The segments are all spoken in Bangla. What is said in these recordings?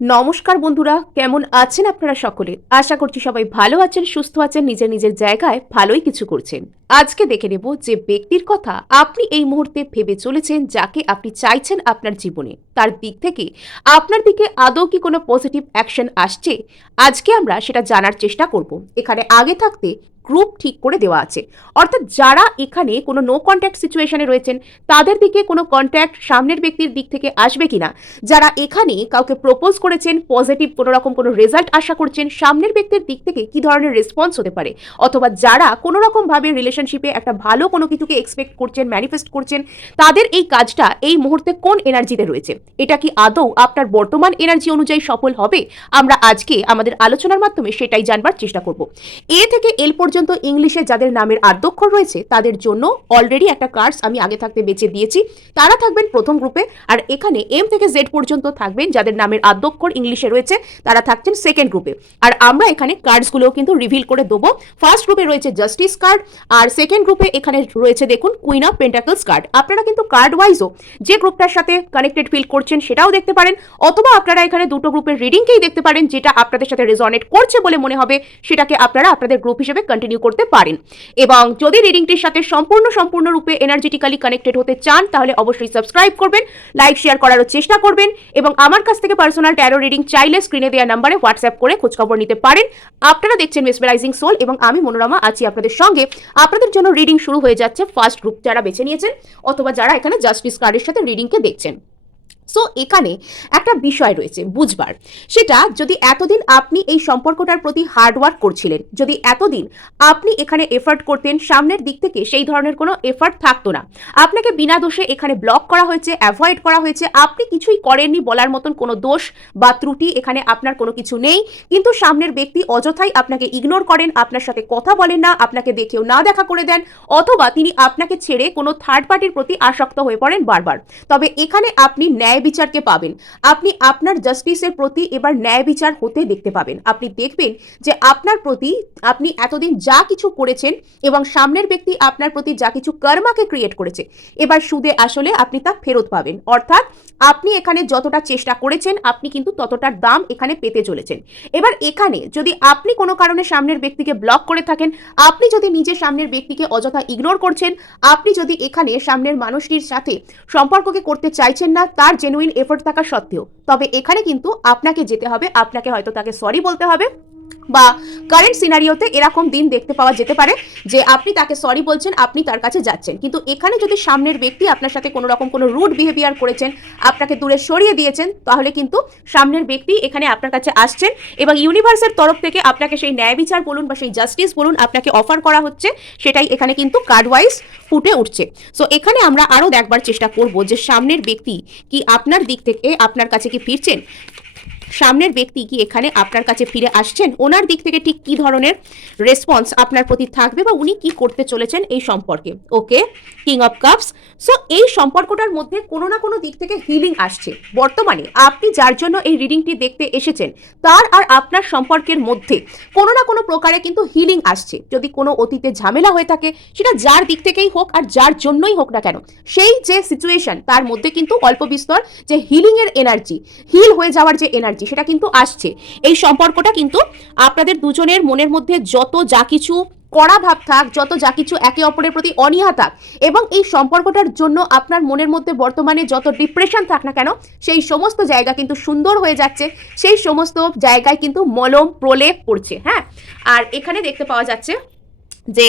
নমস্কার বন্ধুরা, কেমন আছেন আপনারা সকলে? আশা করছি সবাই ভালো আছেন, সুস্থ আছেন, নিজের নিজের জায়গায় ভালোই কিছু করছেন। আজকে দেখে নেব যে ব্যক্তির কথা আপনি এই মুহূর্তে ভেবে চলেছেন, যাকে আপনি চাইছেন আপনার জীবনে, তার দিক থেকে আপনার দিকে আদৌ কি কোনো পজিটিভ অ্যাকশন আসছে? আজকে আমরা সেটা জানার চেষ্টা করব। এখানে আগে থাকতে গ্রুপ ঠিক করে দেওয়া আছে, অর্থাৎ যারা এখানে কোনো নো কন্ট্যাক্ট সিচুয়েশনে রয়েছেন তাদের দিকে কোনো কন্ট্যাক্ট সামনের ব্যক্তির দিক থেকে আসবে কিনা, যারা এখানে কাউকে প্রপোজ করেছেন, পজিটিভ কোনো রকম কোনো রেজাল্ট আশা করছেন, সামনের ব্যক্তির দিক থেকে কি ধরনের রেসপন্স হতে পারে, অথবা যারা কোনো রকমভাবে রিলেশনশিপে একটা ভালো কোনো কিছুকে এক্সপেক্ট করছেন, ম্যানিফেস্ট করছেন, তাদের এই কাজটা এই মুহূর্তে কোন এনার্জিতে রয়েছে, এটা কি আদৌ আপনার বর্তমান এনার্জি অনুযায়ী সফল হবে? আমরা আজকে আমাদের আলোচনার মাধ্যমে সেটাই জানবার চেষ্টা করব। এ থেকে এল পর্যন্ত ইংলিশে যাদের নামের আদ্যক্ষর রয়েছে তাদের জন্য অলরেডি একটা কার্ডস আমি আগে থাকতে বেছে দিয়েছি, তারা থাকবেন প্রথম গ্রুপে। আর এখানে এম থেকে জেড পর্যন্ত থাকবেন যাদের নামের আদ্যক্ষর ইংলিশে রয়েছে, তারা থাকছেন সেকেন্ড গ্রুপে। আর আমরা এখানে কার্ডসগুলোও কিন্তু রিভিল করে দেবো। ফার্স্ট গ্রুপে রয়েছে জাস্টিস কার্ড, আর সেকেন্ড গ্রুপে এখানে রয়েছে দেখুন কুইন অফ পেন্টাকলস কার্ড। আপনারা কিন্তু কার্ড ওয়াইজও যে গ্রুপটার সাথে কানেক্টেড ফিল করছেন সেটাও দেখতে পারেন, অথবা আপনারা এখানে দুটো গ্রুপের রিডিংকেই দেখতে পারেন, যেটা আপনাদের সাথে রেজনেট করছে বলে মনে হবে সেটাকে আপনারা আপনাদের গ্রুপ হিসেবে কন্টিনিউ করতে পারেন। এবং যদি রিডিংটির সাথে সম্পূর্ণরূপে এনার্জেটিক্যালি কানেক্টেড হতে চান তাহলে অবশ্যই সাবস্ক্রাইব করবেন, লাইক শেয়ার করারও চেষ্টা করবেন, এবং আমার কাছ থেকে পার্সোনাল ট্যারো রিডিং চাইলে স্ক্রিনে দেওয়া নাম্বারে হোয়াটসঅ্যাপ করে খোঁজখবর নিতে পারেন। আপনারা দেখছেন মেসমেরাইজিং সোল এবং আমি মনোরমা আছি আপনাদের সঙ্গে। আপনাদের জন্য রিডিং শুরু হয়ে যাচ্ছে। ফার্স্ট গ্রুপ যারা বেছে নিয়েছেন অথবা যারা এখানে জাস্টিস কার্ডের সাথে রিডিংকে দেখছেন, সো এখানে একটা বিষয় রয়েছে বুঝবার, সেটা যদি এতদিন আপনি এই সম্পর্কটার প্রতি হার্ডওয়ার্ক করছিলেন, যদি এতদিন আপনি এখানে এফার্ট করতেন, সামনের দিক থেকে সেই ধরনের কোনো এফার্ট থাকতো না, আপনাকে বিনা দোষে এখানে ব্লক করা হয়েছে, অ্যাভয়েড করা হয়েছে, আপনি কিছুই করেননি বলার মতন কোনো দোষ বা ত্রুটি এখানে আপনার কোনো কিছু নেই, কিন্তু সামনের ব্যক্তি অযথাই আপনাকে ইগনোর করেন, আপনার সাথে কথা বলেন না, আপনাকে দেখেও না দেখা করে দেন, অথবা তিনি আপনাকে ছেড়ে কোনো থার্ড পার্টির প্রতি আসক্ত হয়ে পড়েন বারবার। তবে এখানে আপনি ন্যায় বিচারকে পাবেন, আপনি আপনার জাস্টিসের প্রতি এবার ন্যায় বিচার হতে দেখতে পাবেন। আপনি দেখবেন যে আপনার প্রতি আপনি এতদিন যা কিছু করেছেন এবং সামনের ব্যক্তি আপনার প্রতি যা কিছু কর্মাকে ক্রিয়েট করেছে, এবার সুদে আসলে আপনি তা ফেরত পাবেন। অর্থাৎ আপনি এখানে যতটা চেষ্টা করেছেন আপনি কিন্তু ততটার দাম এখানে পেতে চলেছেন। এবার এখানে যদি আপনি কোনো কারণে সামনের ব্যক্তিকে ব্লক করে থাকেন, আপনি যদি নিজের সামনের ব্যক্তিকে অযথা ইগনোর করছেন, আপনি যদি এখানে সামনের মানুষটির সাথে সম্পর্ককে করতে চাইছেন না তার জেনুইন এফোর্ট থাকা সত্ত্বেও, তবে এখানে কিন্তু আপনাকে যেতে হবে, আপনাকে হয়তো তাকে সরি বলতে হবে, বা কারেন্ট সিনারিওতে এরকম দিন দেখতে পাওয়া যেতে পারে যে আপনি তাকে সরি বলছেন, আপনি তার কাছে যাচ্ছেন, কিন্তু এখানে যদি সামনের ব্যক্তি আপনার সাথে কোনো রকম কোনো রুড বিহেভিয়ার করেছেন, আপনাকে দূরে সরিয়ে দিয়েছেন, তাহলে কিন্তু সামনের ব্যক্তি এখানে আপনার কাছে আসছেন এবং ইউনিভার্সের তরফ থেকে আপনাকে সেই ন্যায় বিচার বলুন বা সেই জাস্টিস বলুন আপনাকে অফার করা হচ্ছে, সেটাই এখানে কিন্তু কার্ড ওয়াইজ ফুটে উঠছে। সো এখানে আমরা আরও দেখবার চেষ্টা করব যে সামনের ব্যক্তি কি আপনার দিক থেকে আপনার কাছে কি ফিরছেন, সামনের ব্যক্তি কি এখানে আপনার কাছে ফিরে আসছেন, ওনার দিক থেকে ঠিক কি ধরনের রেসপন্স আপনার প্রতি থাকবে বা উনি কি করতে চলেছেন এই সম্পর্কে। ওকে, কিং অফ কাপস। সো এই সম্পর্কটার মধ্যে কোনো না কোনো দিক থেকে হিলিং আসছে। বর্তমানে আপনি যার জন্য এই রিডিংটি দেখতে এসেছেন তার আর আপনার সম্পর্কের মধ্যে কোনো না কোনো প্রকারে কিন্তু হিলিং আসছে। যদি কোনো অতীতে ঝামেলা হয়ে থাকে, সেটা যার দিক থেকেই হোক আর যার জন্যই হোক না কেন, সেই যে সিচুয়েশন তার মধ্যে কিন্তু অল্প বিস্তর যে হিলিংয়ের এনার্জি, হিল হয়ে যাওয়ার যে এনার্জি, সেটা কিন্তু আসছে। এই সম্পর্কটা কিন্তু আপনাদের দুজনের মনের মধ্যে যত যা কিছু কড়া ভাব থাক, যত যা কিছু একে অপরের প্রতি অনীহা থাক, এবং এই সম্পর্কটার জন্য আপনার মনের মধ্যে বর্তমানে যত ডিপ্রেশন থাক না কেন, সেই সমস্ত জায়গা কিন্তু সুন্দর হয়ে যাচ্ছে, সেই সমস্ত জায়গায় কিন্তু মলম প্রলেপ পড়ছে। হ্যাঁ, আর এখানে দেখতে পাওয়া যাচ্ছে যে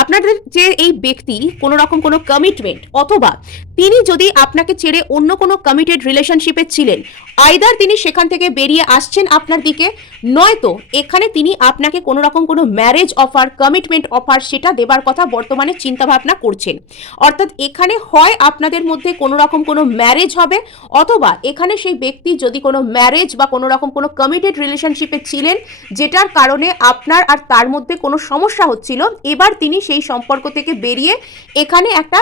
আপনাদের যে এই ব্যক্তি কোনো রকম কোনো কমিটমেন্ট, অথবা তিনি যদি আপনাকে ছেড়ে অন্য কোনো কমিটেড রিলেশনশিপে ছিলেন, আইদার তিনি সেখান থেকে বেরিয়ে আসছেন আপনার দিকে, নয়তো এখানে তিনি আপনাকে কোনো রকম কোনো ম্যারেজ অফার, কমিটমেন্ট অফার সেটা দেবার কথা বর্তমানে চিন্তাভাবনা করছেন। অর্থাৎ এখানে হয় আপনাদের মধ্যে কোনো রকম কোনো ম্যারেজ হবে, অথবা এখানে সেই ব্যক্তি যদি কোনো ম্যারেজ বা কোনো রকম কোনো কমিটেড রিলেশনশিপে ছিলেন যেটার কারণে আপনার আর তার মধ্যে কোনো সমস্যা হচ্ছিল, এবার তিনি সেই সম্পর্ক থেকে বেরিয়ে এখানে একটা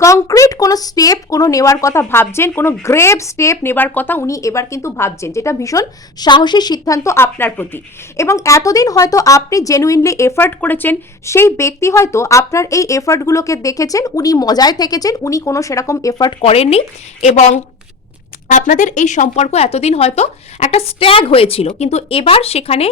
কংক্রিট কোনো স্টেপ কোনো নেওয়ার কথা ভাবছেন, কোনো গ্রেভ স্টেপ নেবার কথা উনি এবার কিন্তু ভাবছেন, যেটা ভীষণ সাহসী সিদ্ধান্ত আপনার প্রতি। এবং এতদিন হয়তো আপনি জেনুইনলি এফার্ট করেছেন, সেই ব্যক্তি হয়তো আপনার এই এফার্টগুলোকে দেখেছেন, উনি মজায় থেকেছেন, উনি কোনো সেরকম এফার্ট করেননি, এবং আপনাদের এই সম্পর্ক এতদিন হয়তো একটা স্ট্যাগ হয়েছিল, কিন্তু এবার সেখানে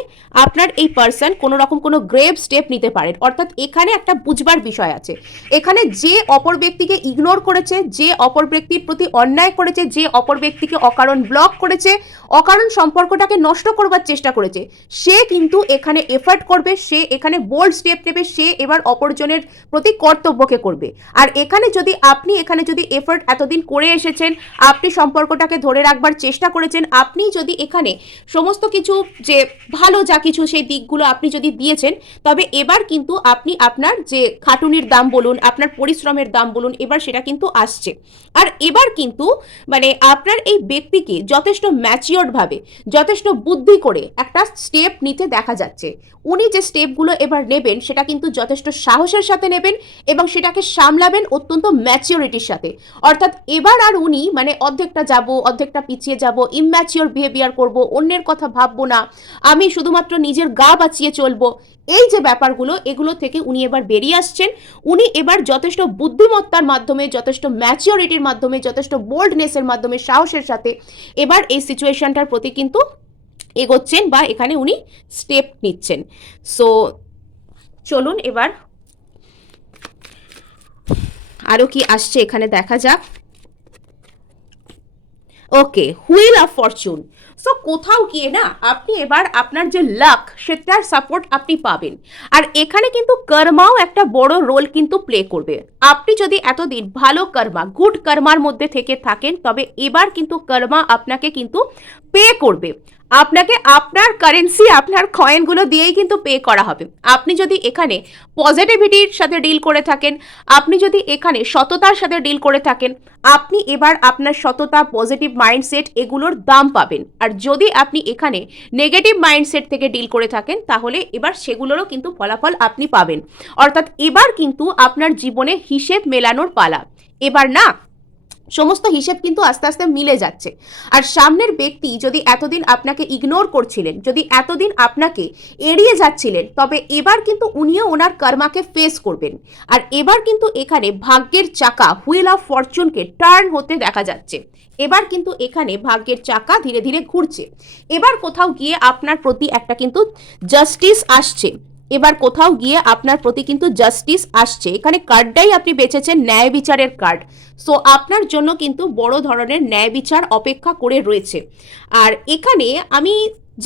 আপনার এই পার্সন কোনো রকম কোনো গ্রেভ স্টেপ নিতে পারেন। অর্থাৎ এখানে একটা বুঝবার বিষয় আছে, এখানে যে অপর ব্যক্তিকে ইগনোর করেছে, যে অপর ব্যক্তির প্রতি অন্যায় করেছে, যে অপর ব্যক্তিকে অকারণ ব্লক করেছে, অকারণ সম্পর্কটাকে নষ্ট করবার চেষ্টা করেছে, সে কিন্তু এখানে এফার্ট করবে, সে এখানে বোল্ড স্টেপ নেবে, সে এবার অপরজনের প্রতি কর্তব্যকে করবে। আর এখানে যদি আপনি এখানে যদি এফার্ট এতদিন করে এসেছেন, আপনি সম্পর্কটাকে ধরে রাখবার চেষ্টা করেছেন, আপনি যদি এখানে সমস্ত কিছু যে ভালো যা কিছু সেই দিকগুলো আপনি যদি দিয়েছেন, তবে এবার কিন্তু আপনি আপনার যে খাটুনির দাম বলুন, আপনার পরিশ্রমের দাম বলুন, এবার সেটা কিন্তু আসছে। আর এবার কিন্তু মানে আপনার এই ব্যক্তিকে যথেষ্ট ম্যাচিওরভাবে, যথেষ্ট বুদ্ধি করে একটা স্টেপ নিতে দেখা যাচ্ছে। উনি যে স্টেপগুলো এবার নেবেন সেটা কিন্তু যথেষ্ট সাহসের সাথে নেবেন এবং সেটাকে সামলাবেন অত্যন্ত ম্যাচিওরিটির সাথে। অর্থাৎ এবার আর উনি মানে অর্ধেকটা যাব, অর্ধেকটা পিছিয়ে যাব, ইম্যাচিওর বিহেভিয়ার করব, অন্যের কথা ভাববো না, আমি শুধুমাত্র নিজের গা বাঁচিয়ে চলবো, এই যে ব্যাপারগুলো এগুলো থেকে উনি এবার বেরিয়ে আসছেন। উনি এবার যথেষ্ট বুদ্ধিমত্তার মাধ্যমে, যথেষ্ট ম্যাচিওরিটির মাধ্যমে, যথেষ্ট বোল্ডনেসের মাধ্যমে, সাহসের সাথে এবার এই সিচুয়েশনটার প্রতি কিন্তু এগোচ্ছেন বা এখানে উনি স্টেপ নিচ্ছেন। সো চলুন এবার আরও কি আসছে এখানে দেখা যাক। ওকে, হুইল অফ ফরচুন। সো কোথাও গিয়ে না আপনি এবার আপনার যে লাক সেটার সাপোর্ট আপনি পাবেন। আর এখানে কিন্তু কর্মাও একটা বড় রোল কিন্তু প্লে করবে। আপনি যদি এতদিন ভালো কর্মা, গুড কর্মার মধ্যে থেকে থাকেন, তবে এবার কিন্তু কর্মা আপনাকে কিন্তু পে করবে। আপনাকে আপনার কারেন্সি, আপনার কয়েনগুলো দিয়েই কিন্তু পে করা হবে। আপনি যদি এখানে পজিটিভিটির সাথে ডিল করে থাকেন, আপনি যদি এখানে সততার সাথে ডিল করে থাকেন, আপনি এবার আপনার সততা, পজিটিভ মাইন্ডসেট এগুলোর দাম পাবেন। আর যদি আপনি এখানে নেগেটিভ মাইন্ডসেট থেকে ডিল করে থাকেন, তাহলে এবার সেগুলোরও কিন্তু ফলাফল আপনি পাবেন। অর্থাৎ এবার কিন্তু আপনার জীবনে হিসেব মেলানোর পালা। এবার না সমস্ত হিসেব কিন্তু আস্তে আস্তে মিলে যাচ্ছে। আর সামনের ব্যক্তি যদি এতদিন আপনাকে ইগনোর করছিলেন, যদি এতদিন আপনাকে এড়িয়ে যাচ্ছিলেন, তবে এবার কিন্তু উনিও ওনার কর্মাকে ফেস করবেন। আর এবার কিন্তু এখানে ভাগ্যের চাকা, হুইল অফ ফরচুনকে টার্ন হতে দেখা যাচ্ছে। এবার কিন্তু এখানে ভাগ্যের চাকা ধীরে ধীরে ঘুরছে। এবার কোথাও গিয়ে আপনার প্রতি একটা কিন্তু জাস্টিস আসছে। এবার কোথাও গিয়ে আপনার প্রতি কিন্তু জাস্টিস আসছে। এখানে কার্ডটাই আপনি বেছেছেন ন্যায় বিচারের কার্ড। সো আপনার জন্য কিন্তু বড় ধরনের ন্যায় বিচার অপেক্ষা করে রয়েছে। আর এখানে আমি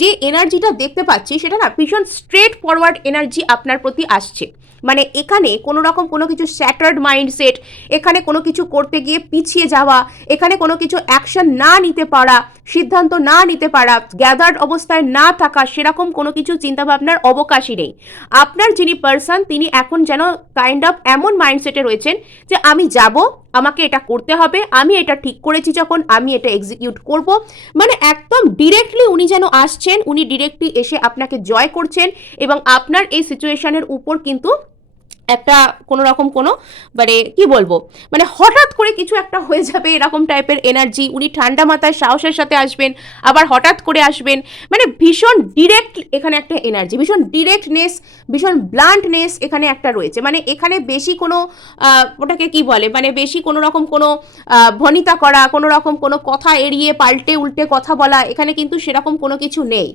যে এনার্জিটা দেখতে পাচ্ছি সেটা না ভীষণ স্ট্রেট ফরওয়ার্ড এনার্জি আপনার প্রতি আসছে। মানে এখানে কোনো রকম কোনো কিছু স্যাটার্ড মাইন্ডসেট, এখানে কোনো কিছু করতে গিয়ে পিছিয়ে যাওয়া, এখানে কোনো কিছু অ্যাকশন না নিতে পারা, সিদ্ধান্ত না নিতে পারা, গ্যাদার্ড অবস্থায় না থাকা, সেরকম কোনো কিছু চিন্তাভাবনার অবকাশই নেই। আপনার যিনি পার্সন তিনি এখন যেন কাইন্ড অফ এমন মাইন্ডসেটে রয়েছেন যে আমি যাব, আমাকে এটা করতে হবে, আমি এটা ঠিক করেছি যখন আমি এটা এক্সিকিউট করব। মানে একদম ডিরেক্টলি উনি যেন আসছেন, উনি ডিরেক্টলি এসে আপনাকে জয় করছেন এবং আপনার এই সিচুয়েশনের উপর কিন্তু একটা কোনো রকম কোনো মানে কি বলবো, মানে হঠাৎ করে কিছু একটা হয়ে যাবে এরকম টাইপের এনার্জি। উনি ঠান্ডা মাথায় সাহসের সাথে আসবেন, আবার হঠাৎ করে আসবেন। মানে ভীষণ ডিরেক্ট এখানে একটা এনার্জি, ভীষণ ডিরেক্টনেস, ভীষণ ব্লান্টনেস এখানে একটা রয়েছে। মানে এখানে বেশি কোনো ওটাকে কি বলে, মানে বেশি কোনো রকম কোনো ভনিতা করা, কোনো রকম কোনো কথা এড়িয়ে পাল্টে উল্টে কথা বলা, এখানে কিন্তু সেরকম কোনো কিছু নেই।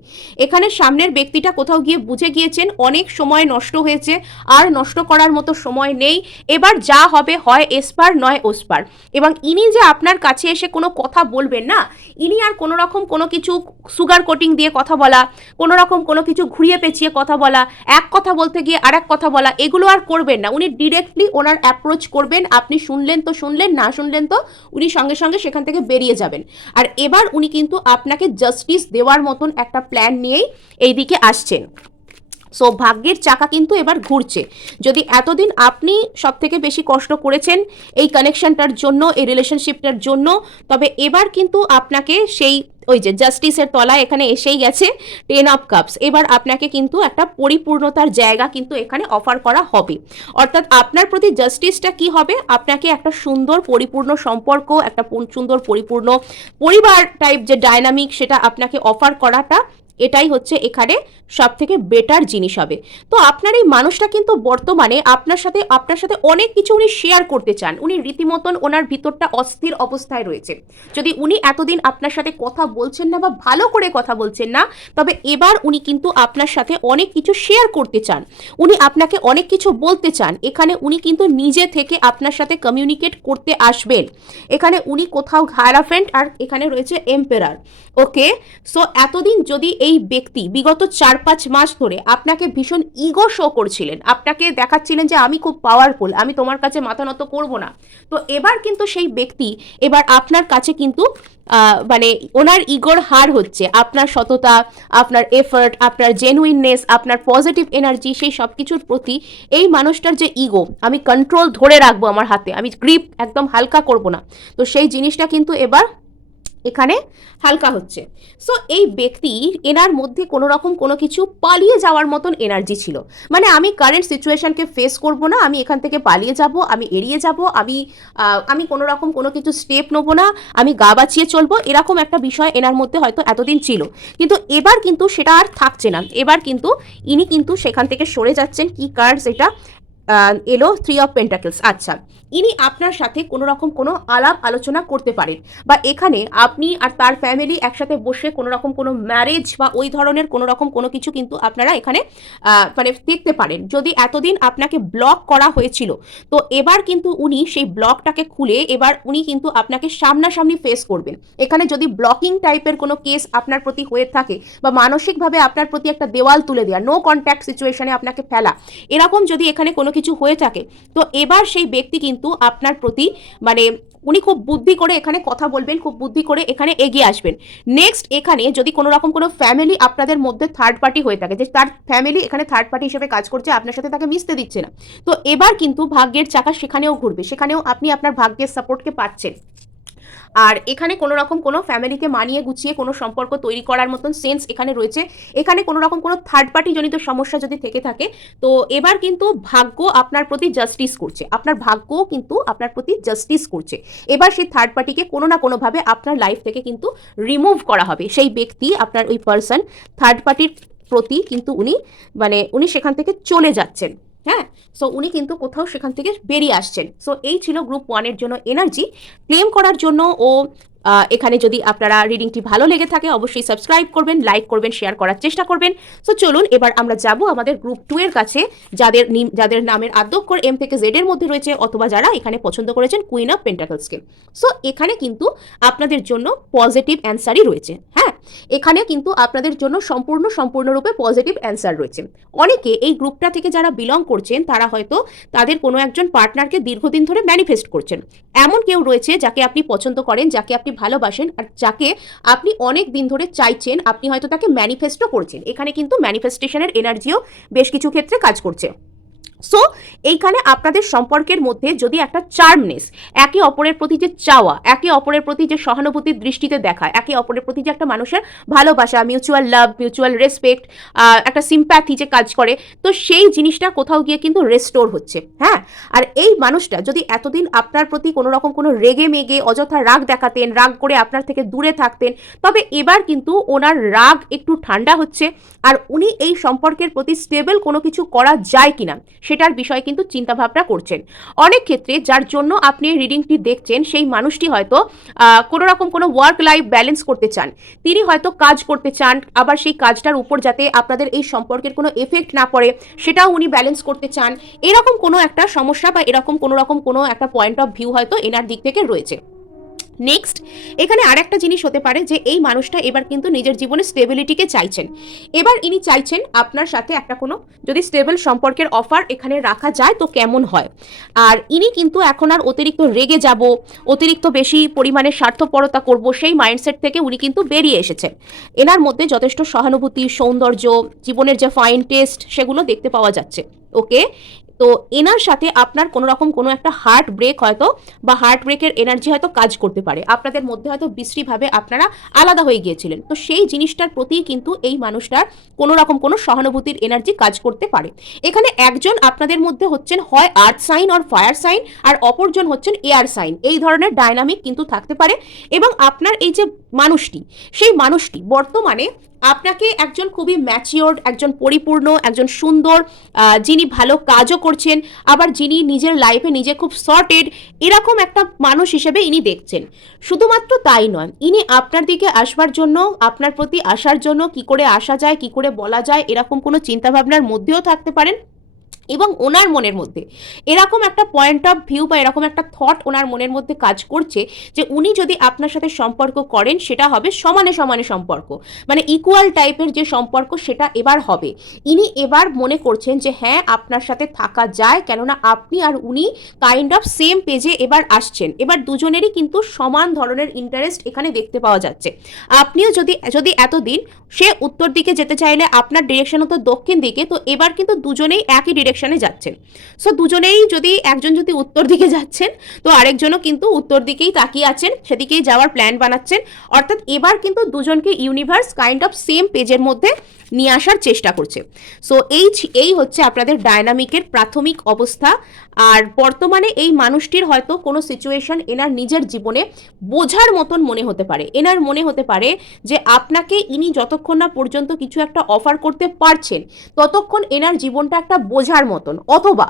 এখানে সামনের ব্যক্তিটা কোথাও গিয়ে বুঝে গিয়েছেন অনেক সময় নষ্ট হয়েছে, আর নষ্ট করার মতো সময় নেই। এবার যা হবে হয় এসপার নয় ওসপার। এবং ইনি যে আপনার কাছে এসে কোনো কথা বলবেন না, ইনি আর কোনো রকম কোনো কিছু সুগার কোটিং দিয়ে কথা বলা, কোনো রকম কোনো কিছু ঘুরিয়ে পেঁচিয়ে কথা বলা, এক কথা বলতে গিয়ে আর এক কথা বলা, এগুলো আর করবেন না। উনি ডিরেক্টলি ওনার অ্যাপ্রোচ করবেন, আপনি শুনলেন তো শুনলেন, না শুনলেন তো উনি সঙ্গে সঙ্গে সেখান থেকে বেরিয়ে যাবেন। আর এবার উনি কিন্তু আপনাকে জাস্টিস দেওয়ার মতন একটা প্ল্যান নিয়েই এইদিকে আসছেন। সো ভাগ্যের চাকা কিন্তু এবার ঘুরছে। যদি এতদিন আপনি সব থেকে বেশি কষ্ট করেছেন এই কানেকশনটার জন্য, এই রিলেশনশিপটার জন্য, তবে এবার কিন্তু আপনাকে সেই ওই যে জাস্টিসের তলায় এখানে এসেই গেছে 10 অফ কাপস। এবার আপনাকে কিন্তু একটা পরিপূর্ণতার জায়গা কিন্তু এখানে অফার করা হবে। অর্থাৎ আপনার প্রতি জাস্টিসটা কি হবে, আপনাকে একটা সুন্দর পরিপূর্ণ সম্পর্ক, একটা সুন্দর পরিপূর্ণ পরিবার টাইপ যে ডায়নামিক সেটা আপনাকে অফার করাটা এটাই হচ্ছে এখানে সব থেকে বেটার জিনিস হবে। তো আপনার এই মানুষটা কিন্তু বর্তমানে আপনার সাথে অনেক কিছু উনি শেয়ার করতে চান। উনি রীতিমতন ওনার ভিতরটা অস্থির অবস্থায় রয়েছে। যদি উনি এতদিন আপনার সাথে কথা বলছেন না বা ভালো করে কথা বলছেন না, তবে এবার উনি কিন্তু আপনার সাথে অনেক কিছু শেয়ার করতে চান। উনি আপনাকে অনেক কিছু বলতে চান। এখানে উনি কিন্তু নিজে থেকে আপনার সাথে কমিউনিকেট করতে আসবেন। এখানে উনি কোথাও হায়ারাফেন্ট আর এখানে রয়েছে এম্পেরার। ওকে, সো এতদিন যদি এই ব্যক্তি বিগত 4-5 মাস ধরে আপনাকে ভীষণ ইগো শো করছিলেন, আপনাকে দেখাচ্ছিলেন যে আমি খুব পাওয়ারফুল, আমি তোমার কাছে মাথা নত করবো না, তো এবার কিন্তু সেই ব্যক্তি এবার আপনার কাছে কিন্তু মানে ওনার ইগোর হার হচ্ছে। আপনার সততা, আপনার এফর্ট, আপনার জেনুইননেস, আপনার পজিটিভ এনার্জি, সেই সব কিছুর প্রতি এই মানুষটার যে ইগো, আমি কন্ট্রোল ধরে রাখবো আমার হাতে, আমি গ্রিপ একদম হালকা করব না, তো সেই জিনিসটা কিন্তু এবার এখানে হালকা হচ্ছে। সো এই ব্যক্তি এনার মধ্যে কোনো রকম কোনো কিছু পালিয়ে যাওয়ার মতন এনার্জি ছিল। মানে আমি কারেন্ট সিচুয়েশনকে ফেস করব না, আমি এখান থেকে পালিয়ে যাব, আমি এড়িয়ে যাব, আমি কোনো রকম কোনো কিছু স্টেপ নেবো না, আমি গা বাঁচিয়ে চলবো, এরকম একটা বিষয় এনার মধ্যে হয়তো এতদিন ছিল। কিন্তু এবার কিন্তু সেটা আর থাকছে না। এবার কিন্তু ইনি কিন্তু সেখান থেকে সরে যাচ্ছেন। কি কার্ডস এটা এলো? 3 অফ পেন্টাকেলস। আচ্ছা, ইনি আপনার সাথে কোনো রকম কোনো আলাপ আলোচনা করতে পারেন, বা এখানে আপনি আর তার ফ্যামিলি একসাথে বসে কোনো রকম কোনো ম্যারেজ বা ওই ধরনের কোনো রকম কোনো কিছু কিন্তু আপনারা এখানে মানে দেখতে পারেন। যদি এতদিন আপনাকে ব্লক করা হয়েছিল, তো এবার কিন্তু উনি সেই ব্লকটাকে খুলে এবার উনি কিন্তু আপনাকে সামনাসামনি ফেস করবেন। এখানে যদি ব্লকিং টাইপের কোনো কেস আপনার প্রতি হয়ে থাকে, বা মানসিকভাবে আপনার প্রতি একটা দেওয়াল তুলে দেওয়া, নো কন্ট্যাক্ট সিচুয়েশনে আপনাকে ফেলা, এরকম যদি এখানে কোনো কিছু হয়ে থাকে, তো এবার সেই ব্যক্তি কিন্তু আপনার প্রতি মানে উনি খুব বুদ্ধি করে এখানে কথা বলবেন, খুব বুদ্ধি করে এখানে এগিয়ে আসবেন। নেক্সট, এখানে যদি কোনো রকম কোনো ফ্যামিলি আপনাদের মধ্যে থার্ড পার্টি হয়ে থাকে, যে তার ফ্যামিলি এখানে থার্ড পার্টি হিসেবে কাজ করছে, আপনার সাথে তাকে মিশতে দিচ্ছে না, তো এবার কিন্তু ভাগ্যের চাকা সেখানেও ঘুরবে, সেখানেও আপনি আপনার ভাগ্যের সাপোর্টকে পাচ্ছেন। আর এখানে কোনো রকম কোনো ফ্যামিলিকে মানিয়ে গুছিয়ে কোনো সম্পর্ক তৈরি করার মতন সেন্স এখানে রয়েছে। এখানে কোনো রকম কোনো থার্ড পার্টি জনিত সমস্যা যদি থেকে থাকে, তো এবার কিন্তু ভাগ্য আপনার প্রতি জাস্টিস করছে, আপনার ভাগ্যও কিন্তু আপনার প্রতি জাস্টিস করছে। এবার সেই থার্ড পার্টিকে কোনো না কোনোভাবে আপনার লাইফ থেকে কিন্তু রিমুভ করা হবে। সেই ব্যক্তি, আপনার ওই পার্সন, থার্ড পার্টির প্রতি কিন্তু উনি সেখান থেকে চলে যাচ্ছেন। হ্যাঁ, সো উনি কিন্তু কোথাও সেখান থেকে বেরিয়ে আসছেন। সো এই ছিল গ্রুপ 1-এর জন্য এনার্জি। ক্লেম করার জন্য ও এখানে যদি আপনারা রিডিংটি ভালো লেগে থাকে, অবশ্যই সাবস্ক্রাইব করবেন, লাইক করবেন, শেয়ার করার চেষ্টা করবেন। সো চলুন এবার আমরা যাব আমাদের গ্রুপ 2-এর কাছে, যাদের নামের আদ্যক্ষর এম থেকে জেড এর মধ্যে রয়েছে, অথবা যারা এখানে পছন্দ করেছেন কুইন অফ পেন্টাকলসকে। সো এখানে কিন্তু আপনাদের জন্য পজিটিভ অ্যান্সারই রয়েছে। হ্যাঁ, এখানে কিন্তু আপনাদের জন্য সম্পূর্ণরূপে পজিটিভ অ্যান্সার রয়েছে। অনেকে এই গ্রুপটা থেকে যারা বিলং করছেন, তারা হয়তো তাদের কোনো একজন পার্টনারকে দীর্ঘদিন ধরে ম্যানিফেস্ট করছেন। এমন কেউ রয়েছে যাকে আপনি পছন্দ করেন, যাকে আপনি ভালোবাসেন, আর যাকে আপনি অনেক দিন ধরে চাইছেন, আপনি হয়তো তাকে ম্যানিফেস্টও করছেন। এখানে কিন্তু ম্যানিফেস্টেশনের এনার্জিও বেশ কিছু ক্ষেত্রে কাজ করছে। সো এইখানে আপনাদের সম্পর্কের মধ্যে যদি একটা চার্মনেস, একে অপরের প্রতি যে চাওয়া, একে অপরের প্রতি যে সহানুভূতির দৃষ্টিতে দেখা, একে অপরের প্রতি যে একটা মানুষের ভালোবাসা, মিউচুয়াল লাভ, মিউচুয়াল রেসপেক্ট, একটা সিম্প্যাথি যে কাজ করে, তো সেই জিনিসটা কোথাও গিয়ে কিন্তু রেস্টোর হচ্ছে। হ্যাঁ, আর এই মানুষটা যদি এতদিন আপনার প্রতি কোনো রকম কোনো রেগে মেগে অযথা রাগ দেখাতেন, রাগ করে আপনার থেকে দূরে থাকতেন, তবে এবার কিন্তু ওনার রাগ একটু ঠান্ডা হচ্ছে, আর উনি এই সম্পর্কের প্রতি স্টেবল কোনো কিছু করা যায় কিনা সেটার বিষয়ে কিন্তু চিন্তাভাবনা করছেন। অনেক ক্ষেত্রে যার জন্য আপনি এই রিডিংটি দেখছেন, সেই মানুষটি হয়তো কোনো রকম কোনো ওয়ার্ক লাইফ ব্যালেন্স করতে চান, তিনি হয়তো কাজ করতে চান, আবার সেই কাজটার উপর যাতে আপনাদের এই সম্পর্কের কোনো এফেক্ট না পড়ে সেটাও উনি ব্যালেন্স করতে চান। এরকম কোনো একটা সমস্যা বা এরকম কোনো রকম কোনো একটা পয়েন্ট অফ ভিউ হয়তো এনার দিক থেকে রয়েছে। নেক্সট, এখানে আরেকটা জিনিস হতে পারে যে এই মানুষটা এবার কিন্তু নিজের জীবনে স্টেবিলিটিকে চাইছেন। এবার ইনি চাইছেন আপনার সাথে একটা কোনো যদি স্টেবল সম্পর্কের অফার এখানে রাখা যায় তো কেমন হয়। আর ইনি কিন্তু এখন আর অতিরিক্ত রেগে যাব, অতিরিক্ত বেশি পরিমাণে স্বার্থপরতা করব, সেই মাইন্ডসেট থেকে উনি কিন্তু বেরিয়ে এসেছেন। এনার মধ্যে যথেষ্ট সহানুভূতি, সৌন্দর্য, জীবনের যে ফাইন টেস্ট, সেগুলো দেখতে পাওয়া যাচ্ছে। ওকে, তো এনার সাথে আপনার কোনো রকম কোনো একটা হার্ট ব্রেক হয়তো, বা হার্ট ব্রেকের এনার্জি হয়তো কাজ করতে পারে, আপনাদের মধ্যে হয়তো বিশ্রীভাবে আপনারা আলাদা হয়ে গিয়েছিলেন, তো সেই জিনিসটার প্রতি কিন্তু এই মানুষটার কোনো রকম কোনো সহানুভূতির এনার্জি কাজ করতে পারে। এখানে একজন আপনাদের মধ্যে হচ্ছেন হয় earth sign or fire sign, আর অপরজন হচ্ছেন এয়ার সাইন, এই ধরনের ডায়নামিক কিন্তু থাকতে পারে। এবং আপনার এই যে মানুষটি, সেই মানুষটি বর্তমানে আপনাকে একজন খুবই ম্যাচিওর্ড, একজন পরিপূর্ণ, একজন সুন্দর, যিনি ভালো কাজও করছেন, আবার যিনি নিজের লাইফে নিজে খুব সর্টেড, এরকম একটা মানুষ হিসেবে ইনি দেখছেন। শুধুমাত্র তাই নয়, ইনি আপনার দিকে আসবার জন্য, আপনার প্রতি আসার জন্য কি করে আসা যায়, কি করে বলা যায়, এরকম কোনো চিন্তাভাবনার মধ্যেও থাকতে পারেন। এবং ওনার মনের মধ্যে এরকম একটা পয়েন্ট অফ ভিউ বা এরকম একটা থট ওনার মনের মধ্যে কাজ করছে যে উনি যদি আপনার সাথে সম্পর্ক করেন সেটা হবে সমানে সমানে সম্পর্ক, মানে ইকুয়াল টাইপের যে সম্পর্ক সেটা এবার হবে। ইনি এবার মনে করছেন যে হ্যাঁ আপনার সাথে থাকা যায়, কেননা আপনি আর উনি কাইন্ড অফ সেম পেজে এবার আসছেন। এবার দুজনেরই কিন্তু সমান ধরনের ইন্টারেস্ট এখানে দেখতে পাওয়া যাচ্ছে। আপনিও যদি যদি এতদিন সে উত্তর দিকে যেতে চাইলে আপনার ডিরেকশন হতো দক্ষিণ দিকে, তো এবার কিন্তু দুজনেই একই ডিরেকশনে যাচ্ছেন। সো দুজনেই যদি একজন যদি উত্তর দিকে যাচ্ছেন তো আরেকজনও কিন্তু উত্তর দিকেই তাকিয়ে আছেন, সেদিকেই যাওয়ার প্ল্যান বানাচ্ছেন। অর্থাৎ এবার কিন্তু দুজনকে ইউনিভার্স কাইন্ড অফ সেম পেজের মধ্যে নিয়ে আসার চেষ্টা করছে। সো এই হচ্ছে আপনাদের ডায়নামিকের প্রাথমিক অবস্থা। আর বর্তমানে এই মানুষটির হয়তো কোনো সিচুয়েশন এনার নিজের জীবনে বোঝার মতন মনে হতে পারে। এনার মনে হতে পারে যে আপনাকে ইনি যতক্ষণ না পর্যন্ত কিছু একটা অফার করতে পারছেন ততক্ষণ এনার জীবনটা একটা বোঝার মতন, অথবা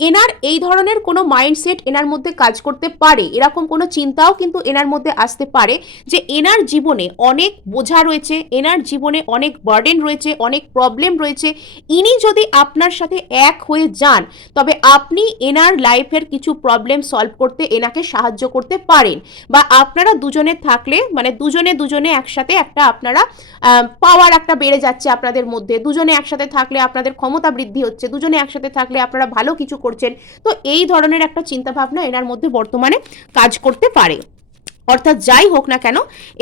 এনার এই ধরনের কোনো মাইন্ডসেট এনার মধ্যে কাজ করতে পারে, এরকম কোনো চিন্তাও কিন্তু এনার মধ্যে আসতে পারে যে এনার জীবনে অনেক বোঝা রয়েছে, এনার জীবনে অনেক বার্ডেন রয়েছে, অনেক প্রবলেম রয়েছে। ইনি যদি আপনার সাথে এক হয়ে যান তবে আপনি এনার লাইফের কিছু প্রবলেম সলভ করতে এনাকে সাহায্য করতে পারেন, বা আপনারা দুজনে থাকলে মানে দুজনে দুজনে একসাথে একটা আপনারা পাওয়ার একটা বেড়ে যাচ্ছে আপনাদের মধ্যে। দুজনে একসাথে থাকলে আপনাদের ক্ষমতা বৃদ্ধি হচ্ছে, দুজনে একসাথে থাকলে আপনারা ভালো কিছু করছেন। তো এই ধরনের একটা চিন্তাভাবনা এনার মধ্যে বর্তমানে কাজ করতে পারে। অর্থাৎ যাই হোক না কেন,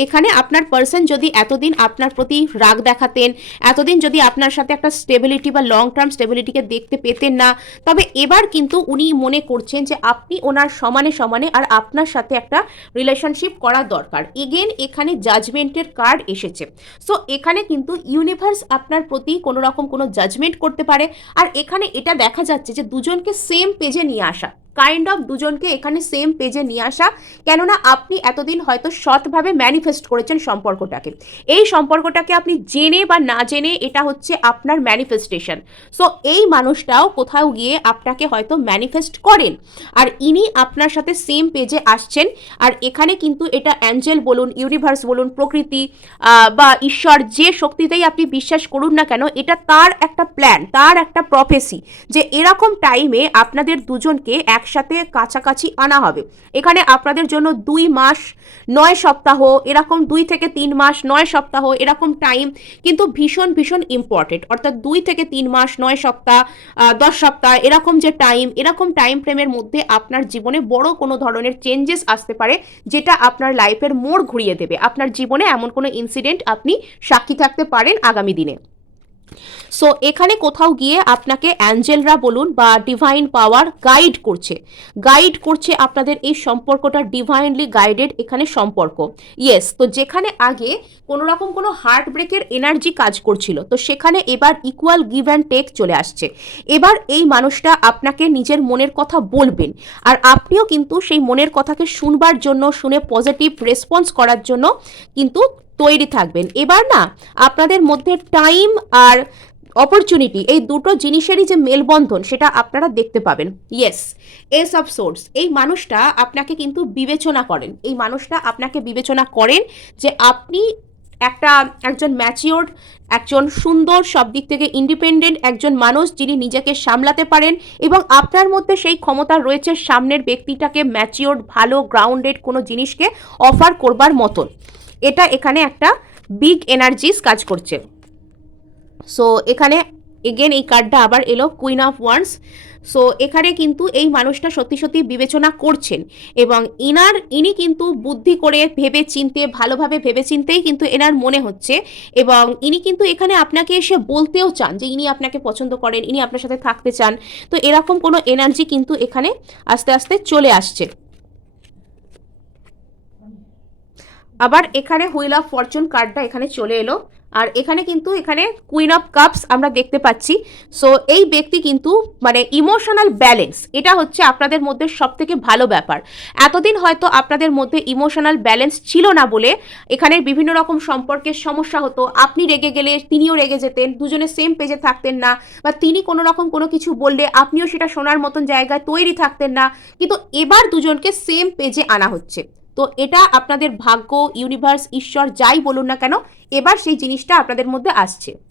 এখানে আপনার পার্সন যদি এতদিন আপনার প্রতি রাগ দেখাতেন, এতদিন যদি আপনার সাথে একটা স্টেবিলিটি বা লং টার্ম স্টেবিলিটিকে দেখতে পেতেন না, তবে এবার কিন্তু উনি মনে করছেন যে আপনি ওনার সমানে সমানে আর আপনার সাথে একটা রিলেশনশিপ করা দরকার। এগেন এখানে জাজমেন্টের কার্ড এসেছে। সো এখানে কিন্তু ইউনিভার্স আপনার প্রতি কোনো রকম কোনো জাজমেন্ট করতে পারে। আর এখানে এটা দেখা যাচ্ছে যে দুজনকে সেম পেজে নিয়ে আসা, কাইন্ড অফ দুজনকে এখানে সেম পেজে নিয়ে আসা, কেননা আপনি এতদিন হয়তো সৎভাবে ম্যানিফেস্ট করেছেন সম্পর্কটাকে। এই সম্পর্কটাকে আপনি জেনে বা না জেনে এটা হচ্ছে আপনার ম্যানিফেস্টেশন। সো এই মানুষটাও কোথাও গিয়ে আপনাকে হয়তো ম্যানিফেস্ট করেন, আর ইনি আপনার সাথে সেম পেজে আসছেন। আর এখানে কিন্তু এটা অ্যাঞ্জেল বলুন, ইউনিভার্স বলুন, প্রকৃতি বা ঈশ্বর, যে শক্তিতেই আপনি বিশ্বাস করুন না কেন, এটা তার একটা প্ল্যান, তার একটা প্রফেসি যে এরকম টাইমে আপনাদের দুজনকে একসাথে কাছাকাছি আনা হবে। এখানে আপনাদের জন্য 2 মাস 9 সপ্তাহ, এরকম 2 থেকে 3 মাস 9 সপ্তাহ এরকম টাইম কিন্তু ভীষণ ভীষণ ইম্পর্টেন্ট। অর্থাৎ 2 থেকে 3 মাস 9 সপ্তাহ 10 সপ্তাহ এরকম যে টাইম, এরকম টাইম ফ্রেমের মধ্যে আপনার জীবনে বড় কোনো ধরনের চেঞ্জেস আসতে পারে, যেটা আপনার লাইফের মোড় ঘুরিয়ে দেবে। আপনার জীবনে এমন কোনো ইনসিডেন্ট আপনি সাক্ষী থাকতে পারেন আগামী দিনে। সো এখানে কোথাও গিয়ে আপনাকে অ্যাঞ্জেলরা বলুন বা ডিভাইন পাওয়ার গাইড করছে আপনাদের এই সম্পর্কটা ডিভাইনলি গাইডেড এখানে সম্পর্ক। ইয়েস, তো যেখানে আগে কোনো রকম কোনো হার্ট ব্রেকের এনার্জি কাজ করছিল, তো সেখানে এবার ইকুয়াল গিভ অ্যান্ড টেক চলে আসছে। এবার এই মানুষটা আপনাকে নিজের মনের কথা বলবেন, আর আপনিও কিন্তু সেই মনের কথাকে শুনবার জন্য, শুনে পজিটিভ রেসপন্স করার জন্য কিন্তু তৈরি থাকবেন। এবার না আপনাদের মধ্যে টাইম আর অপরচুনিটি, এই দুটো জিনিসেরই যে মেলবন্ধন সেটা আপনারা দেখতে পাবেন। ইয়েস, এস অফ সোর্স, এই মানুষটা আপনাকে কিন্তু বিবেচনা করেন, এই মানুষটা আপনাকে বিবেচনা করেন যে আপনি একজন ম্যাচিওর্ড, একজন সুন্দর, সব দিক থেকে ইন্ডিপেন্ডেন্ট একজন মানুষ, যিনি নিজেকে সামলাতে পারেন, এবং আপনার মধ্যে সেই ক্ষমতা রয়েছে সামনের ব্যক্তিটাকে ম্যাচিওর্ড, ভালো গ্রাউন্ডেড কোনো জিনিসকে অফার করবার মতন। এটা এখানে একটা বিগ এনার্জিস কাজ করছে। সো এখানে এগেন এই কার্ডটা আবার এলো, কুইন অফ ওয়ান্স। সো এখানে কিন্তু এই মানুষটা সত্যি সত্যি বিবেচনা করছেন, এবং ইনি কিন্তু বুদ্ধি করে ভেবে চিনতে, ভালোভাবে ভেবে চিনতেই কিন্তু এনার মনে হচ্ছে, এবং ইনি কিন্তু এখানে আপনাকে এসে বলতেও চান যে ইনি আপনাকে পছন্দ করেন, ইনি আপনার সাথে থাকতে চান। তো এরকম কোনো এনার্জি কিন্তু এখানে আস্তে আস্তে চলে আসছে। আবার এখানে হুইল অফ ফরচুন কার্ডটা এখানে চলে এলো। আর এখানে কিন্তু এখানে কুইন অফ কাপস আমরা দেখতে পাচ্ছি। সো এই ব্যক্তি কিন্তু মানে ইমোশনাল ব্যালেন্স, এটা হচ্ছে আপনাদের মধ্যে সব থেকে ভালো ব্যাপার। এতদিন হয়তো আপনাদের মধ্যে ইমোশনাল ব্যালেন্স ছিল না বলে এখানে বিভিন্ন রকম সম্পর্কের সমস্যা হতো। আপনি রেগে গেলে তিনিও রেগে যেতেন, দুজনে সেম পেজে থাকতেন না, বা তিনি কোনো রকম কোনো কিছু বললে আপনিও সেটা শোনার মতন জায়গায় তৈরি থাকতেন না। কিন্তু এবার দুজনকে সেম পেজে আনা হচ্ছে। তো এটা আপনাদের ভাগ্য, ইউনিভার্স, ঈশ্বর যাই বলুন না কেন, এবার সেই জিনিসটা আপনাদের মধ্যে আসছে।